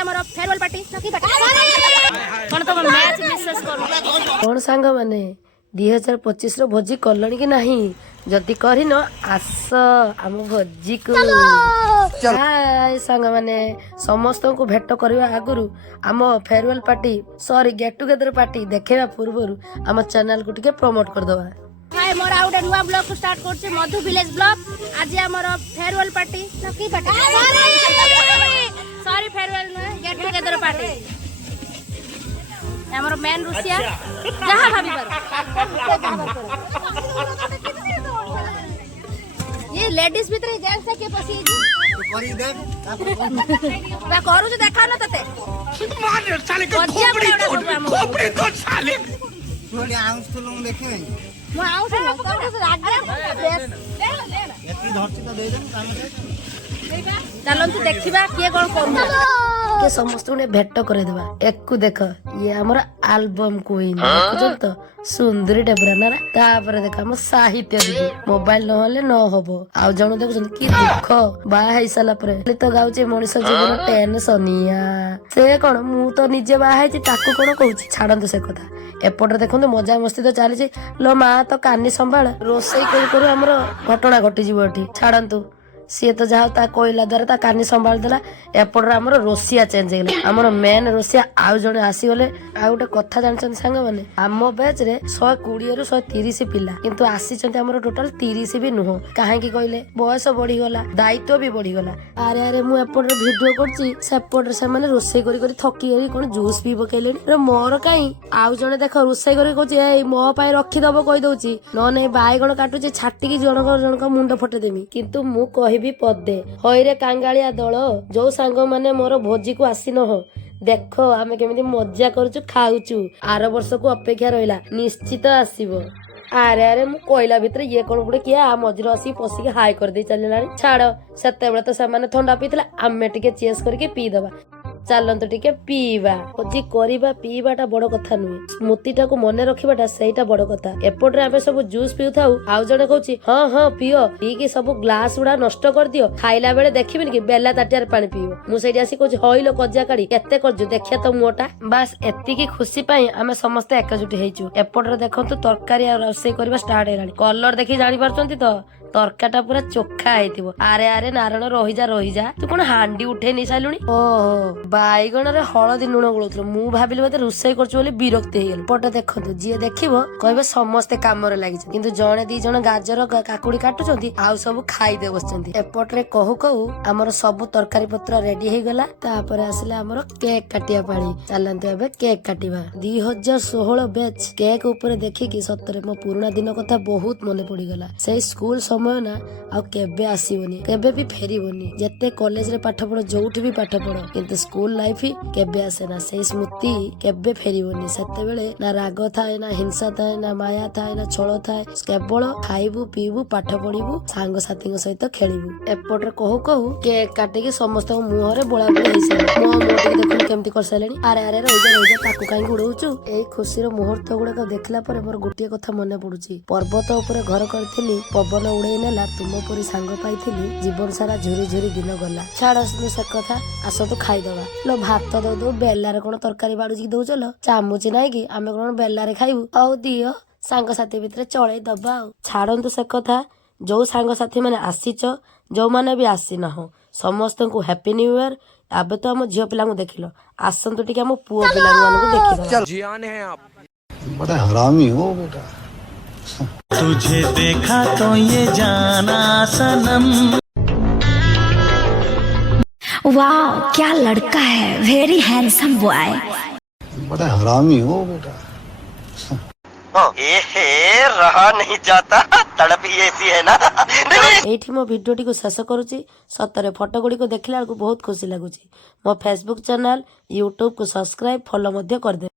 हमर farewell party की party कोन तो मैच मिसेस करू कौन सांग माने 2025 रो भोजी कलणी कि नहीं जदि करिन आस आम भोजी को हाय सांग माने समस्त को भेट करवा आगुरु आम farewell party sorry get together party देखेबा पूर्वरु आम चैनल को टिके प्रमोट कर दवा। हाय मोर आउट नुवा ब्लॉग को स्टार्ट करछे मधु विलेज ब्लॉग आज हमर फेयरवेल पार्टी की party sorry farewell get together party हमर मेन रुसिया जहां भाभी पर ये लेडीज भीतर जेंट्स के पसी करी दे मैं करू जो देखा ना तते मार साले के खोपड़ी तो साले थोड़ी आउंस तो लोग देखे मैं आउं से आगे एती धरती तो दे दे काम दे चलंतु देखिबा किए कोन करू के समस्त ने भेट करे देबा एक को देख ये हमर एल्बम क्वीन बुझल तो सुंदरी टेबरा ना तापर देख हम साहित्य दीदी मोबाइल न होले न होबो आ जण देखुछन की दुख बा हेई साला परे तो गाउचे मनुष्य जीवन टेंशनिया से कोन मु तो निजे बा हेची ताकू कोन कहूची छाडंतु से कथा एपटर देखंतु मजा मस्ती तो चली लो माँ तो कानी संभाल रोसई करू हमर घटना घटी जीव एठी छाडंतु सी तो जहाँ ता कोईला द्वारा ता कानी संभाल देला एपटर हमर रोसिया चेंज हेला हमर मेन रोसिया आउ जणे आसी गले आ गोटे कथा जानछन सांग माने आम बैच रे 120 रु 130 पिला किंतु आसी चंते हमर टोटल 30 भी नुह काहे की कहले बयस बढ़ी गला दायित्व भी बढ़ी गला अरे अरे मु एपटर वीडियो करछि सेपटर से माने रोसई करी करी थकी गई कोन जूस पी पकेलेनी रे मोर काई आउ जणे देख रोसई करी कहछि ए मो पाई रखी दबो कहि दउछि न नै बायगण काटुछि छाटी की जनक मुंड फटे देमी किंतु मु कहि भी पदे हईरे कांगालिया दल जो सांग माने मोर भोजी को आसी न हो देख आमे केमिति मजा करूछु खाउछु आर वर्ष को अपेक्षा रहिला निश्चित आसीबो अरे अरे मु कोइला भितर ये कोन गुडे किया आ मजर आसी पसी के हाई कर दे चललानी छाड़ सेते बेले तो सामाने ठंडा पीतला आमे टिके चेस करके पी दबा चलंतु टिके पीवा भोजी करिबा पीबाटा बड़ कथा नुहे स्मृतिटा को मने रखिबाटा सेटा बड़ कथा एपटरे आमे सब जूस पिउथाउ आउ जणे कहूची हां हां पियो पी के सब ग्लास उडा नष्ट कर दियो खाइला बेले देखिबिन कि बेला ताटियार पानी पियो मु सेठी आसी कहूची हइलो कज्जा काडी केते करजु देखिया तो मोटा बस एत्ती की खुशी पई आमे समस्त एकजुट हेइचु एपटरे देखंतु तरकारी आ रोसई करबा स्टार्ट हेलानी कलर देखि जानि पारचंती तो तरकाटा पूरा चोखा हेतिबो अरे अरे नारायण रही जा तू कोन हांडी उठे नि साइलुनी ओहो बाईगण रे हळदी नुण गोळुथलो मु भाबिली बोते रुसई करछु बोली विरक्ति हेगल पटे देखंतु जे देखिबो कहबे समस्त काम रे लागि किंतु जणे दी जण गाजर काकुडी काटुचंती आउ सब खाई दे बसचंती एपटरे कहू कहू हमर सब तरकारी पत्र रेडी हे गला तापर आसले हमर केक काटिया पाळी चलंते एबे केक काटिबा 2016 बैच केक ऊपर देखि कि सत्तरे मो पुराना दिन कथा बहुत मने पड़ी गला से स्कूल समय ना आ केबे आसीबनी केबे भी फेरीबनी जत्ते कॉलेज रे पाठ पढ जोउठी भी पाठ पढ किंतु स्कूल लाइफ ही केबे आसे ना से स्मृति केबे फेरीबनी सेते बेले ना राग थाए ना हिंसा थाए ना माया थाए ना छळ थाए केवल खाइबू पीबू पाठ पढिबू सांग साथी सहित खेलिबू एपटर कहू कहू केक काटे के समस्त मुंह रे बोला बोला हेसे मो मोटी देखु केमती कर सलेनी अरे अरे रोजा ताकू काई गुडौचू ए खुशी रो मुहूर्त गुडा को देखला पर मोर गुटिया कथा मने पडुची पर्वत ऊपर घर करथिली पवन उड़े नेला तुम परी सांग पाइथिली जीवन सारा झुरी झुरी दिन गला छाड़ से कथा आस तू खाईदबा लो भात दो दो बेलारे कोन तरकारी बाड़ुची दउछ लो चामुची नाइ कि आमे कोन बेलारे खाइबू आउ दियो सांग साथी भितरे चळे दबा छाड़ंतु से कथा जो सांग साथी माने आसीच जो माने भी आसी न हो समस्त को हैप्पी न्यू ईयर आबे तो हम झियो पिला को देखिलो आसंतु टिके हम पुओ पिला को देखिलो जियान है आप बड़ा हरामी हो बेटा तुझे देखा तो ये जाना सनम वाह क्या लड़का है वेरी हैंडसम बॉय बड़ा हरामी हो बेटा रहा नहीं जाता तड़प ही ऐसी है ना एठी मो वीडियो टी को शेष करूची सतरे फोटो गुडी को देखला को बहुत खुशी लागुची मो फेसबुक चैनल यूट्यूब को सब्सक्राइब फॉलो मध्य कर दे।